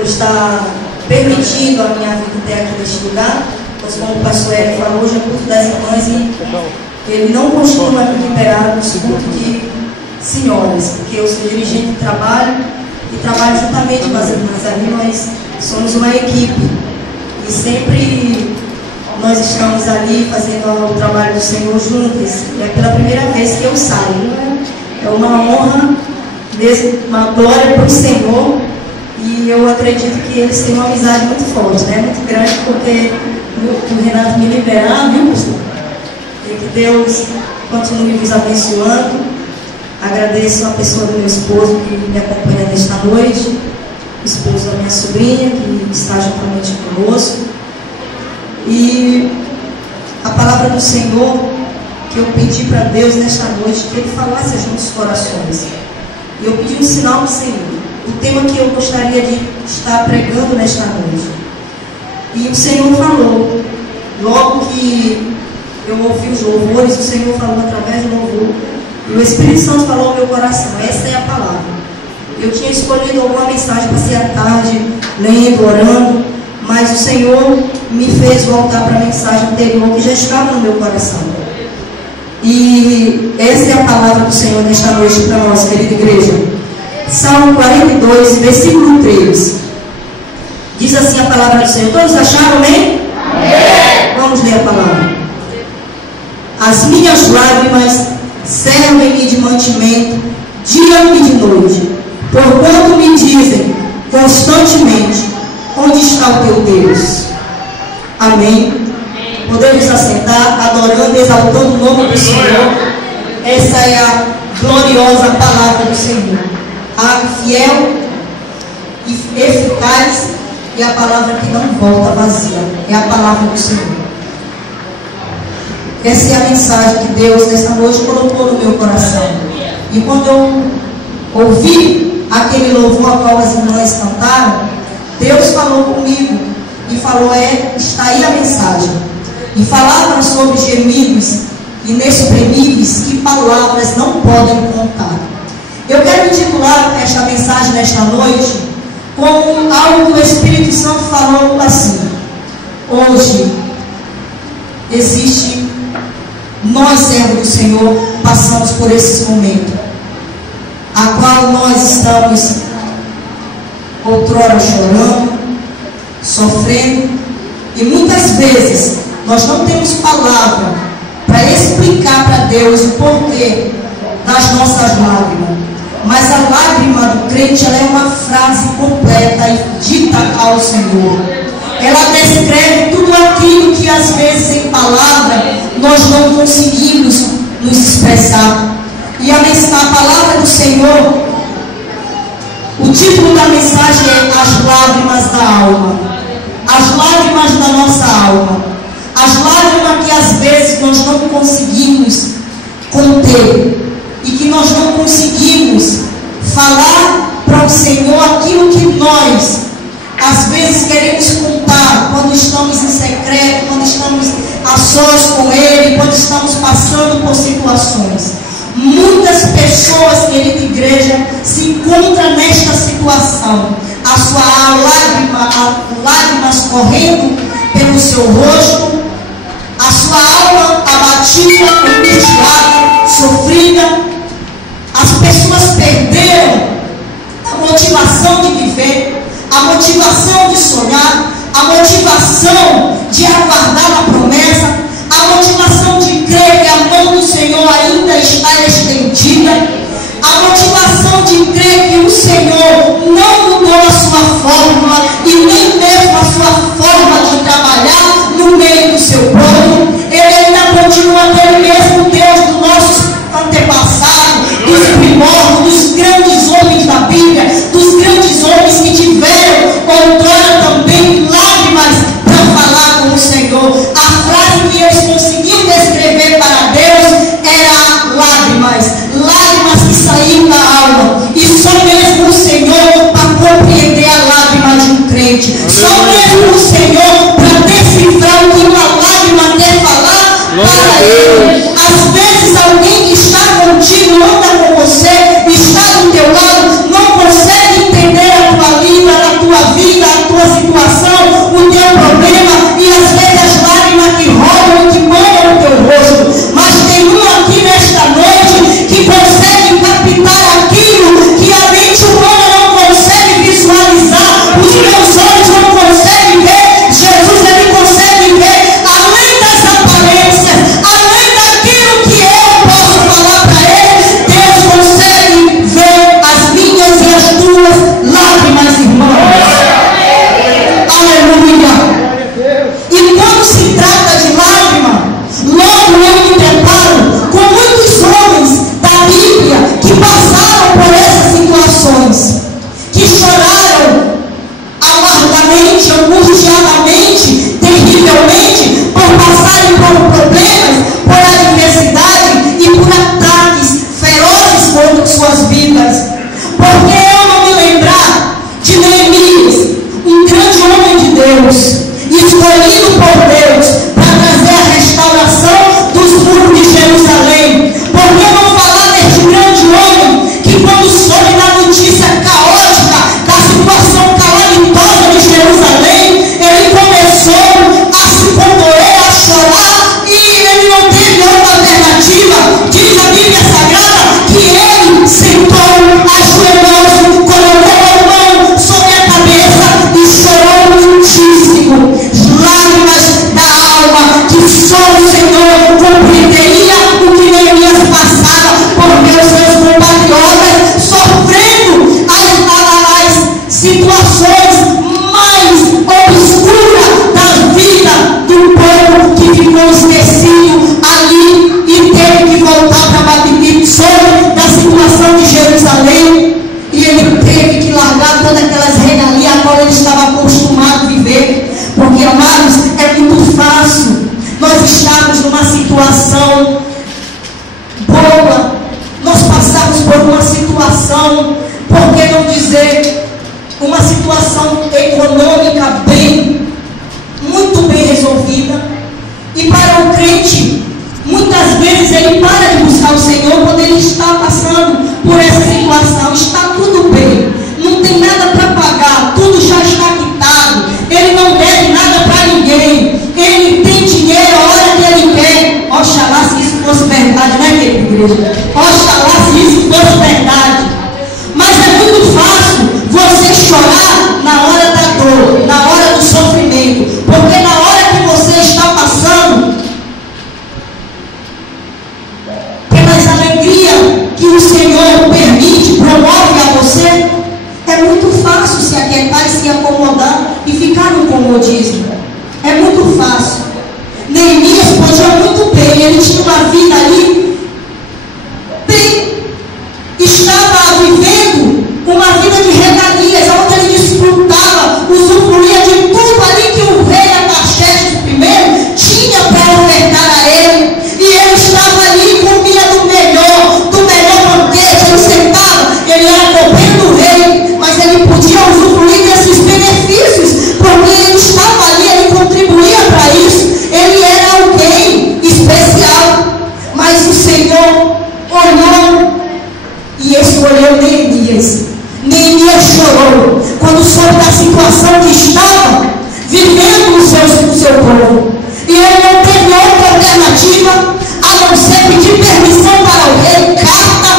por estar permitindo a minha vida até aqui neste lugar. Pois como o pastor Eric falou, hoje é culto das irmãs e ele não costuma me liberar nos cultos de senhoras, porque eu sou dirigente de trabalho e trabalho juntamente com as irmãs. Ali nós somos uma equipe e sempre nós estamos ali fazendo o trabalho do Senhor juntos. E é pela primeira vez que eu saio. É uma honra, mesmo uma glória para o Senhor. E eu acredito que eles têm uma amizade muito forte, né? Muito grande, porque o Renato me liberar, viu, pastor? E que Deus continue nos abençoando. Agradeço a pessoa do meu esposo que me acompanha nesta noite, o esposo da minha sobrinha, que está juntamente conosco. E a palavra do Senhor que eu pedi para Deus nesta noite, que Ele falasse aos nossos corações. E eu pedi um sinal do Senhor, o tema que eu gostaria de estar pregando nesta noite. E o Senhor falou, logo que eu ouvi os louvores, o Senhor falou através do louvor, e o Espírito Santo falou ao meu coração, essa é a palavra. Eu tinha escolhido alguma mensagem para ser à tarde, lendo, orando, mas o Senhor me fez voltar para a mensagem anterior que já estava no meu coração. E essa é a palavra do Senhor nesta noite para nós, querida igreja. Salmo 42, versículo 3. Diz assim a palavra do Senhor. Todos acharam, amém? Amém. Vamos ler a palavra. As minhas lágrimas servem-me de mantimento dia e de noite, porquanto me dizem constantemente: onde está o teu Deus? Amém. Podemos assentar, adorando, exaltando o nome do Senhor. Essa é a gloriosa palavra do Senhor, a fiel e eficaz, e a palavra que não volta vazia. É a palavra do Senhor. Essa é a mensagem que Deus nessa noite colocou no meu coração. E quando eu ouvi aquele louvor a qual as irmãs cantaram, Deus falou comigo e falou: está aí a mensagem. E falava sobre gemidos inexprimíveis que palavras não podem contar. Eu quero intitular esta mensagem nesta noite como algo que o Espírito Santo falou assim: hoje existe, nós servos do Senhor passamos por esses momentos, a qual nós estamos outrora chorando, sofrendo, e muitas vezes nós não temos palavra para explicar para Deus o porquê das nossas lágrimas. Mas a lágrima do crente, ela é uma frase completa e dita ao Senhor. Ela descreve tudo aquilo que às vezes em palavra nós não conseguimos nos expressar. E a palavra do Senhor, o título da mensagem é As Lágrimas da Alma. As lágrimas da nossa alma. As lágrimas que às vezes nós não conseguimos conter e que nós não conseguimos falar para o Senhor aquilo que nós às vezes queremos contar quando estamos em secreto, quando estamos a sós com Ele, quando estamos passando por situações. Muitas pessoas, querida igreja, se encontram nesta situação. A sua lágrimas correndo pelo seu rosto, a sua alma abatida, angustiada, sofrida. As pessoas perderam a motivação de viver, a motivação de sonhar, a motivação de aguardar a promessa, a motivação de crer que a mão do Senhor ainda está estendida, a motivação de crer que o Senhor não mudou a sua fórmula e nem mesmo a sua forma de trabalhar no meio do seu povo. Ele ainda continua aquele mesmo Deus dos nossos antepassados, dos primórdios, dos grandes homens da Bíblia, dos grandes homens que tiveram outrora também lágrimas para falar com o Senhor. A frase que eles conseguiam descrever para Deus era lágrimas, lágrimas que saíam da econômica bem, muito bem resolvida. E para o crente, muitas vezes ele para de buscar o Senhor quando ele está passando por essa situação. Está tudo bem, não tem nada para pagar, tudo já está quitado, ele não deve nada para ninguém, ele tem dinheiro a hora que ele quer. Oxalá se isso fosse verdade, né, querida igreja? Oxalá se isso fosse verdade. Mas é muito fácil você chorar na hora da dor, na hora do sofrimento, porque na hora que você está passando pelas alegrias que o Senhor permite, promove a você, é muito fácil se aquietar e se acomodar e ficar no comodismo. É muito fácil. Neemias podia muito bem, ele tinha uma vida ali bem, estava vivendo uma vida de regalias, onde ele desfrutava, usufruía de tudo ali que o rei Artaxerxes I tinha para ofertar a ele, e ele estava ali, comia do melhor banquete, ele sentava, ele era copeiro do rei, mas ele podia usufruir desses benefícios, porque ele estava ali, ele contribuía para isso, ele era alguém especial. Mas o Senhor olhou e escolheu Neemias. Neemias chorou quando soube da situação que estava vivendo o seu povo, e ele não teve outra alternativa a não ser pedir permissão para o rei, carta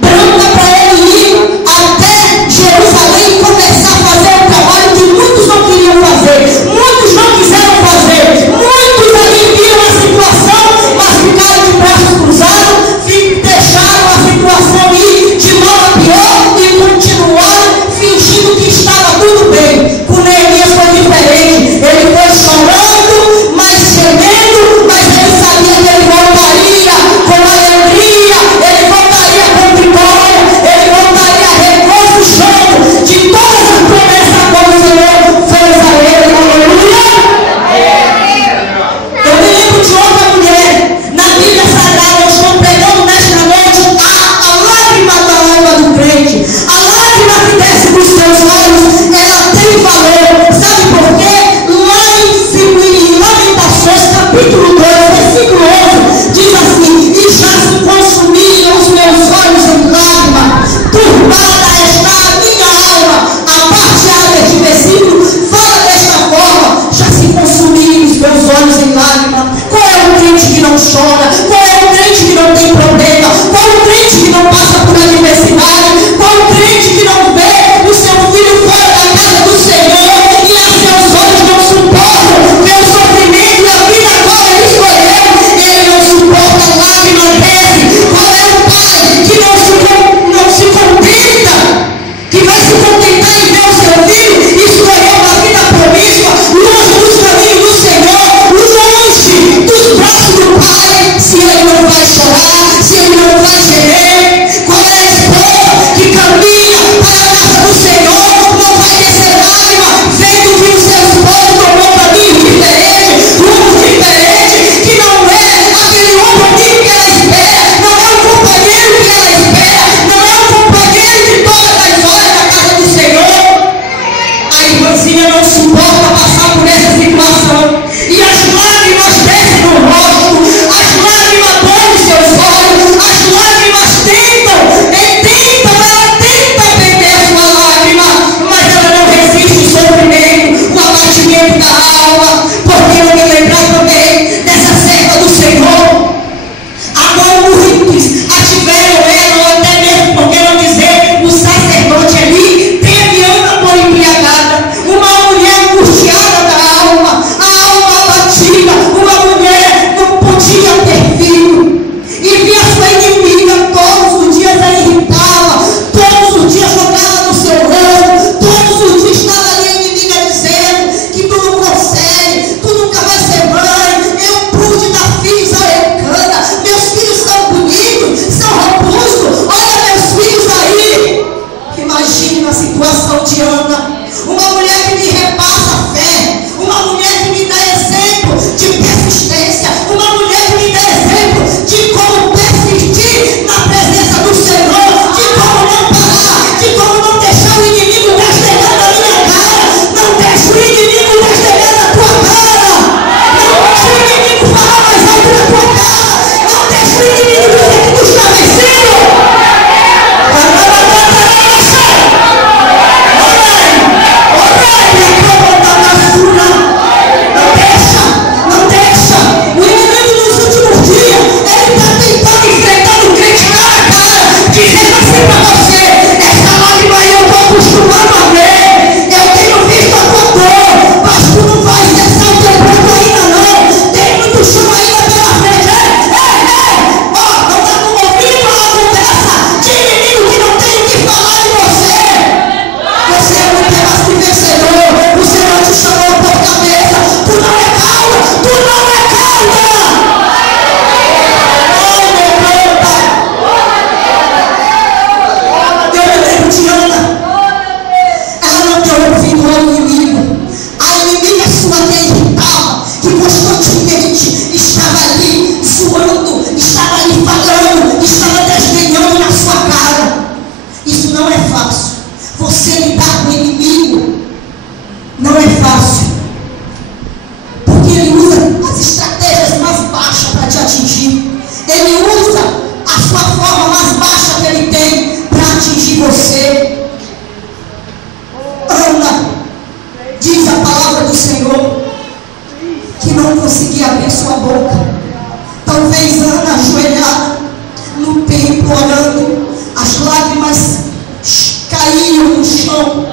branca para ele ir até Jerusalém e começar a fazer o trabalho que muitos não queriam fazer, muitos não quiseram fazer, muitos ali viram a situação, mas ficaram de braços cruzados, deixaram a situação ir de mal a pior e continuaram fingindo que estava tudo bem. Com Neemias foi diferente, ele foi chorando, mas gemendo, mas ele sabia que ele voltaria com alegria, ele voltaria com vitória, ele voltaria regozijando de todas as promessas que o Senhor fez a ele. Aleluia! Eu me lembro de outra mulher na Bíblia Sagrada. Eu estou pregando nesta noite a lágrima da alma do crente, a lágrima que desce dos seus olhos, ela tem valor. Sabe por quê? Lá em Lamentações, capítulo 2, versículo 11, diz assim: e já se consumiram os meus olhos em lágrima, turbada está a minha alma. A parte A deste versículo fala desta forma: já se consumiram os meus olhos em lágrima. Qual é o crente que não chora? Qual é o crente que não tem problema? Qual é o crente que não passa por adversidade? Qual é o crente que não vê o seu filho fora da casa do Senhor e a seus olhos não suportam ver o sofrimento e a vida agora ele escolheu? Ele não suporta a lágrima desse. Qual é o pai que não se contenta, que vai se contentar em ver o seu filho escolher uma vida promíscua, longe dos caminhos do Senhor, longe dos braços do Pai, se ele não vai chorar, se ele não vai gemer? Qual é a esposa que caminha para a casa do Senhor, não vai descer lágrima, vendo que o seu esposo tomou um caminho diferente, rumo diferente, que não é aquele outro amigo que ela espera, não é o companheiro que ela espera, não é o companheiro de todas as horas da casa do Senhor? A irmãzinha não suporta passar por essa situação, e as lágrimas descem no rosto, as lágrimas doem os seus olhos, as lágrimas ela tenta perder a sua lágrima, mas ela não resiste o sofrimento, o abatimento da alma. Porque eu me lembrar também dessa serva do Senhor, a qual muitos a tiveram ela, ou até mesmo, por que não dizer, o sacerdote ali teve Ana por embriagada, uma mulher angustiada Diz a palavra do Senhor que não conseguia abrir sua boca. Talvez Ana, ajoelhada no templo, orando, as lágrimas caíam no chão.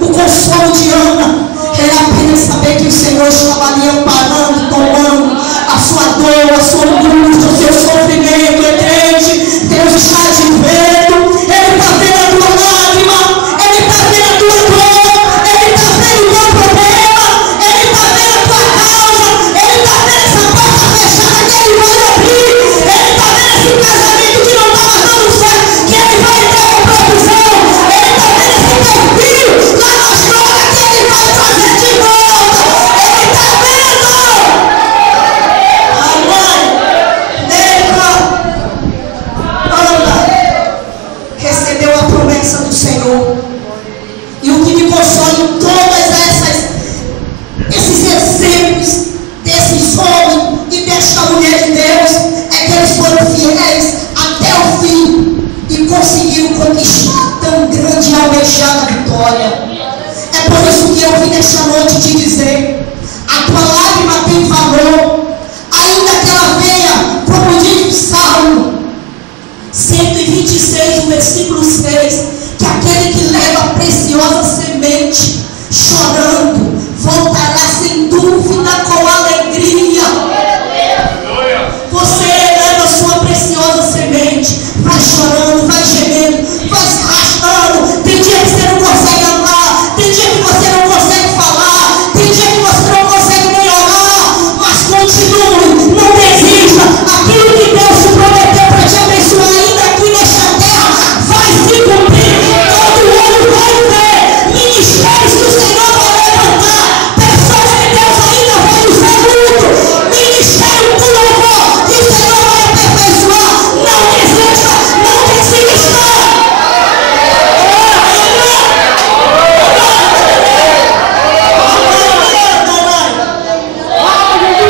O consolo de Ana era apenas saber que o Senhor estava ali amparando, tomando a sua dor, a sua angústia, o seu sofrimento. É crente, Deus está te vendo, Ele está vendo a tua lágrima, Ele está vendo a tua dor, Ele está vendo o teu problema, Ele está vendo a tua causa, Ele está vendo essa porta fechada que Ele vai abrir, Ele está vendo esse casamento que não está mais dando certo, que Ele vai entrar com provisão, Ele está vendo esse teu filho lá nas drogas que Ele vai trazer de volta, Ele está vendo. A mãe, Neca, Ana, recebeu a promessa do Senhor. E o que me consola em todas esses exemplos desses homens e desta mulher de Deus é que eles foram fiéis até o fim e conseguiram conquistar tão grande e almejada vitória. É por isso que eu vim nesta noite te dizer: a tua lágrima tem valor, ainda que ela venha, como diz o Salmo 126, no versículo 6, que aquele que leva a preciosa semente, chorando, voltará sem dúvida com alegria. Você leva a sua preciosa semente, vai chorando, vai gemendo, vai se arrastando. Tem dia que você não consegue andar, tem dia que você não consegue falar, tem dia que você não consegue nem orar, mas continue, não desista. Aquilo que Deus te prometeu para te abençoar ainda aqui nesta terra vai se cumprir. Todo mundo vai ver ministérios que o Senhor vai levantar, pessoas que Deus ainda vai usar muito, ministério do louvor que o Senhor vai aperfeiçoar. Não desista, não desista.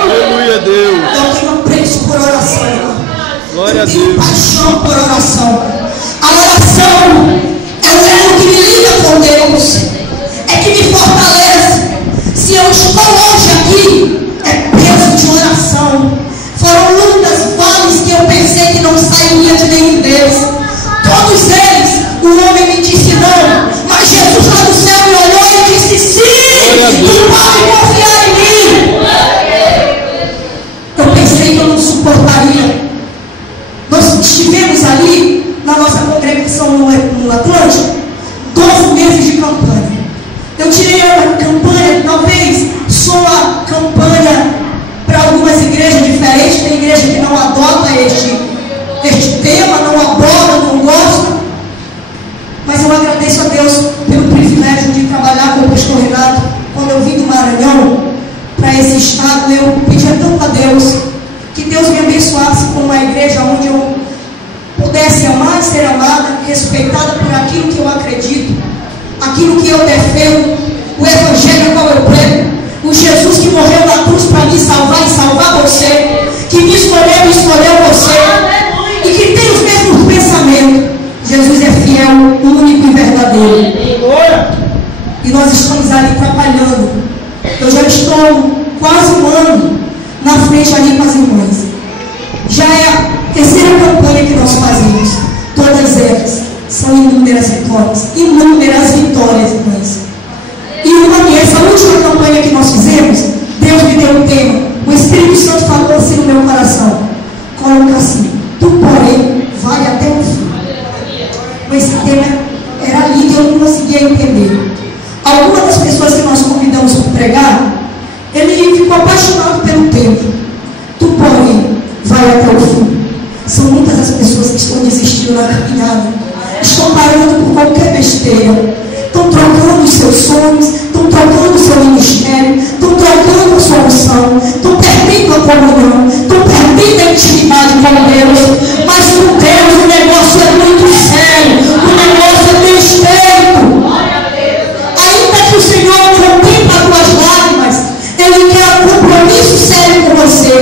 Aleluia, Deus. Eu tenho apreço por oração. Glória a Eu tenho Deus. paixão por oração. A oração é o elo que me liga com Deus, é que me fortalece. Se eu estou hoje aqui, é peso de oração. Foram lutas, vales que eu pensei que não sairia de nenhum deles. Todos eles, o homem me disse não, mas Jesus lá no céu me olhou e disse sim, tu pode confiar em mim. Eu pensei que eu não suportaria. Nós estivemos ali na nossa congregação no Atlântico 12 meses de campanha. Eu tirei a campanha, talvez soa campanha para algumas igrejas diferentes. Tem igreja que não adota este tema, não aborda, não gosta. Mas eu agradeço a Deus pelo privilégio de trabalhar com o pastor Renato. Quando eu vim do Maranhão para esse estado, eu pedia tanto a Deus que Deus me abençoasse com uma igreja onde eu pudesse amar e ser amada, respeitada por aquilo que eu acredito, aquilo que eu defendo, o evangelho qual eu prego, o Jesus que morreu na cruz para me salvar e salvar você, que me escolheu e escolheu você, e que tem os mesmos pensamentos. Jesus é fiel, único e verdadeiro. E nós estamos ali trabalhando. Eu já estou quase um ano na frente ali com as irmãs. Já é a terceira campanha que nós fazemos. Todas elas são inúmeras vitórias, irmãs. E essa última campanha que nós fizemos, Deus me deu um tema. O Espírito Santo falou assim no meu coração: coloca assim, tu porém vai até o fim. Esse tema era lindo e eu não conseguia entender. Algumas das pessoas que nós convidamos para pregar, ele ficou apaixonado pelo tempo. Tu porém vai até o fim. São muitas as pessoas que estão desistindo na caminhada, estão parando por qualquer besteira, estão trocando os seus sonhos, estão trocando o seu ministério, estão trocando a sua unção, estão perdendo a comunhão, estão perdendo a intimidade com Deus. Mas com Deus o negócio é muito sério, o negócio é bem estreito. Ainda que o Senhor contempla as tuas lágrimas, Ele quer um compromisso sério com você.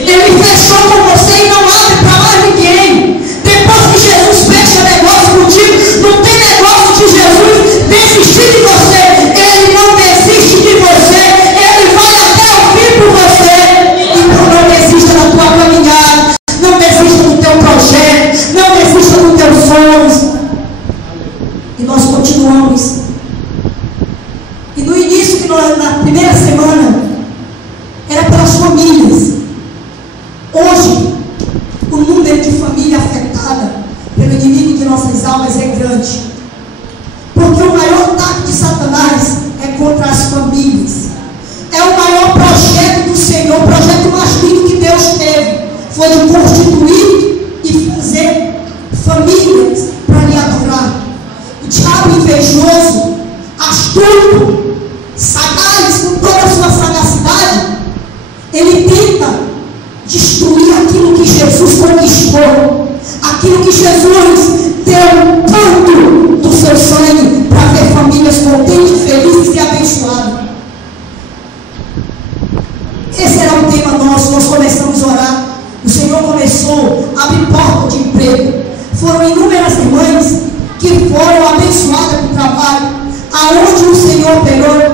Ele fechou com você e não abre para mais ninguém. Depois que Jesus fecha negócio contigo, não tem negócio de Jesus desistir de você. na primeira semana era pelas famílias. Hoje, o número de família afetada pelo inimigo de nossas almas é grande. Porque o maior ataque de Satanás é contra as famílias. É o maior projeto do Senhor, o projeto mais lindo que Deus teve. Foi de constituir e fazer famílias para lhe adorar. O diabo invejoso, astuto, sagaz, com toda a sua sagacidade, ele tenta destruir aquilo que Jesus conquistou, aquilo que Jesus deu tanto do seu sangue para ver famílias contentes, felizes e abençoadas. Esse era o tema nosso. Nós começamos a orar. O Senhor começou a abrir porta de emprego. Foram inúmeras mães que foram abençoadas com o trabalho, aonde o Senhor pegou